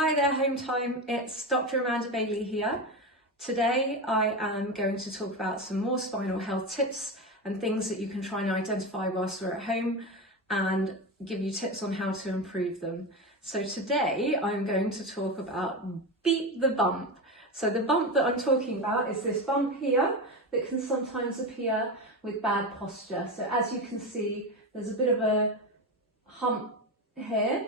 Hi there, Home Time. It's Dr. Amanda Bailey here. Today I am going to talk about some more spinal health tips and things that you can try and identify whilst we're at home and give you tips on how to improve them. So today I'm going to talk about beat the bump. So the bump that I'm talking about is this bump here that can sometimes appear with bad posture. So as you can see, there's a bit of a hump here.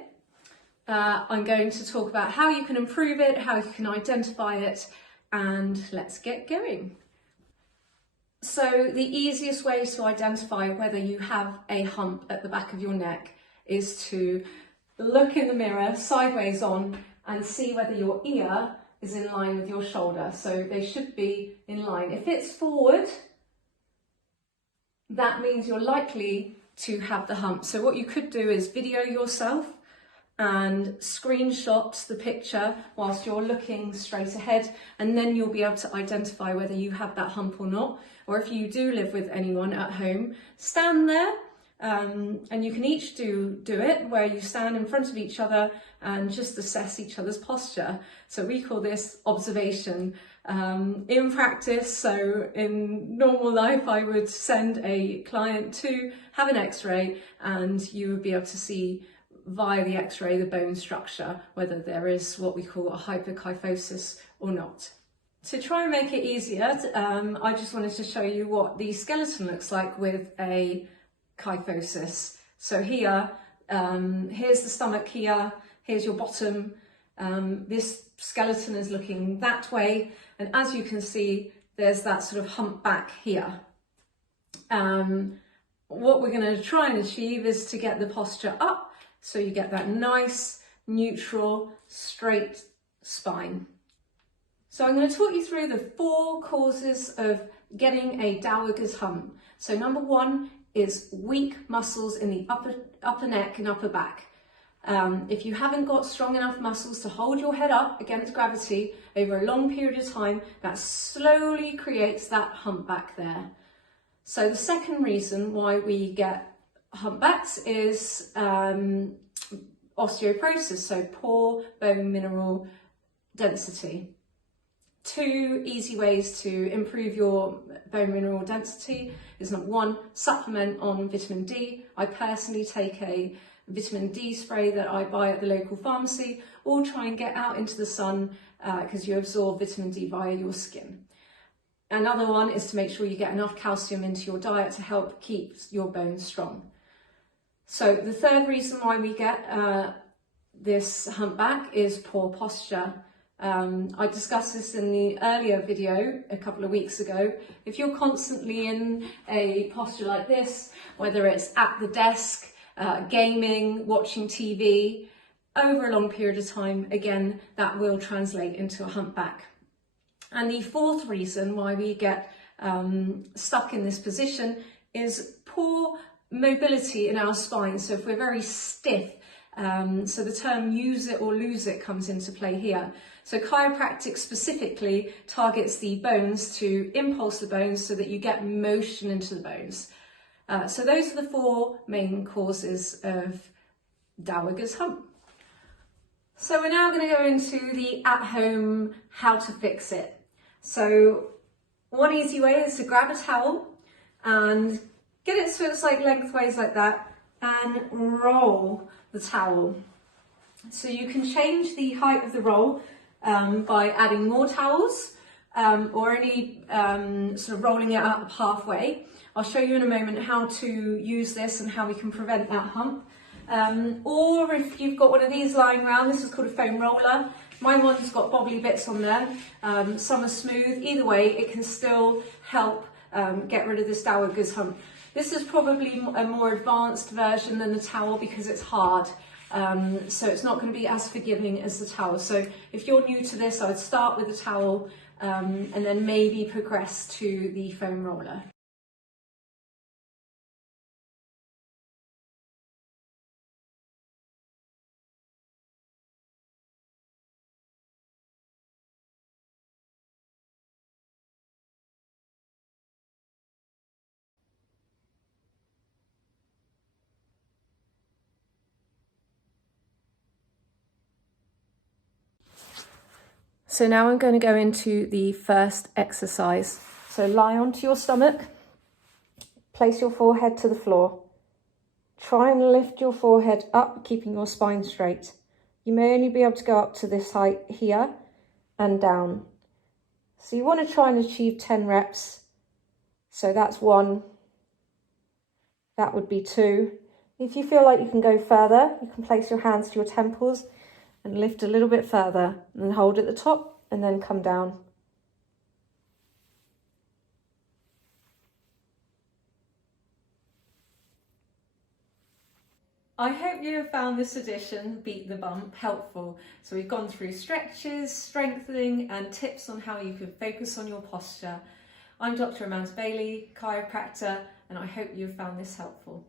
I'm going to talk about how you can improve it, how you can identify it, and let's get going. So the easiest way to identify whether you have a hump at the back of your neck is to look in the mirror sideways on and see whether your ear is in line with your shoulder. So they should be in line. If it's forward, that means you're likely to have the hump. So what you could do is video yourself and screenshot the picture whilst you're looking straight ahead, and then you'll be able to identify whether you have that hump or not. Or if you do live with anyone at home, stand there and you can each do it where you stand in front of each other and just assess each other's posture. So we call this observation. In practice, so in normal life, I would send a client to have an x-ray and you would be able to see via the x-ray the bone structure, whether there is what we call a hyperkyphosis or not. To try and make it easier, I just wanted to show you what the skeleton looks like with a kyphosis. So here, here's the stomach here, here's your bottom. This skeleton is looking that way, and as you can see, there's that sort of humpback here. What we're going to try and achieve is to get the posture up, so you get that nice, neutral, straight spine. So I'm going to talk you through the 4 causes of getting a Dowagers hump. So number 1 is weak muscles in the upper neck and upper back. If you haven't got strong enough muscles to hold your head up against gravity over a long period of time, that slowly creates that humpback there. So the second reason why we get humpbacks is osteoporosis, so poor bone mineral density. 2 easy ways to improve your bone mineral density is number 1, supplement on vitamin D. I personally take a vitamin D spray that I buy at the local pharmacy, or try and get out into the sun because you absorb vitamin D via your skin. Another one is to make sure you get enough calcium into your diet to help keep your bones strong. So the third reason why we get this humpback is poor posture. I discussed this in the earlier video a couple of weeks ago. If you're constantly in a posture like this, whether it's at the desk, gaming, watching TV, over a long period of time, again, that will translate into a humpback. And the fourth reason why we get stuck in this position is poor mobility in our spine. So if we're very stiff, so the term use it or lose it comes into play here. So chiropractic specifically targets the bones to impulse the bones so that you get motion into the bones. So those are the 4 main causes of Dowagers hump. So we're now going to go into the at-home how to fix it. So one easy way is to grab a towel and get it so it's like lengthways like that and roll the towel. So you can change the height of the roll by adding more towels or any sort of rolling it up halfway. I'll show you in a moment how to use this and how we can prevent that hump. Or if you've got one of these lying around, this is called a foam roller. My one's got bobbly bits on there. Some are smooth. Either way, it can still help get rid of this Dowagers hump. This is probably a more advanced version than the towel because it's hard. So it's not going to be as forgiving as the towel. So if you're new to this, I would start with the towel and then maybe progress to the foam roller. So now I'm going to go into the first exercise. So lie onto your stomach, place your forehead to the floor. Try and lift your forehead up, keeping your spine straight. You may only be able to go up to this height here and down. So you want to try and achieve 10 reps. So that's 1. That would be 2. If you feel like you can go further, you can place your hands to your temples and lift a little bit further and hold at the top and then come down. I hope you have found this edition, Beat the Bump, helpful. So we've gone through stretches, strengthening and tips on how you can focus on your posture. I'm Dr. Amanda Bailey, chiropractor, and I hope you have found this helpful.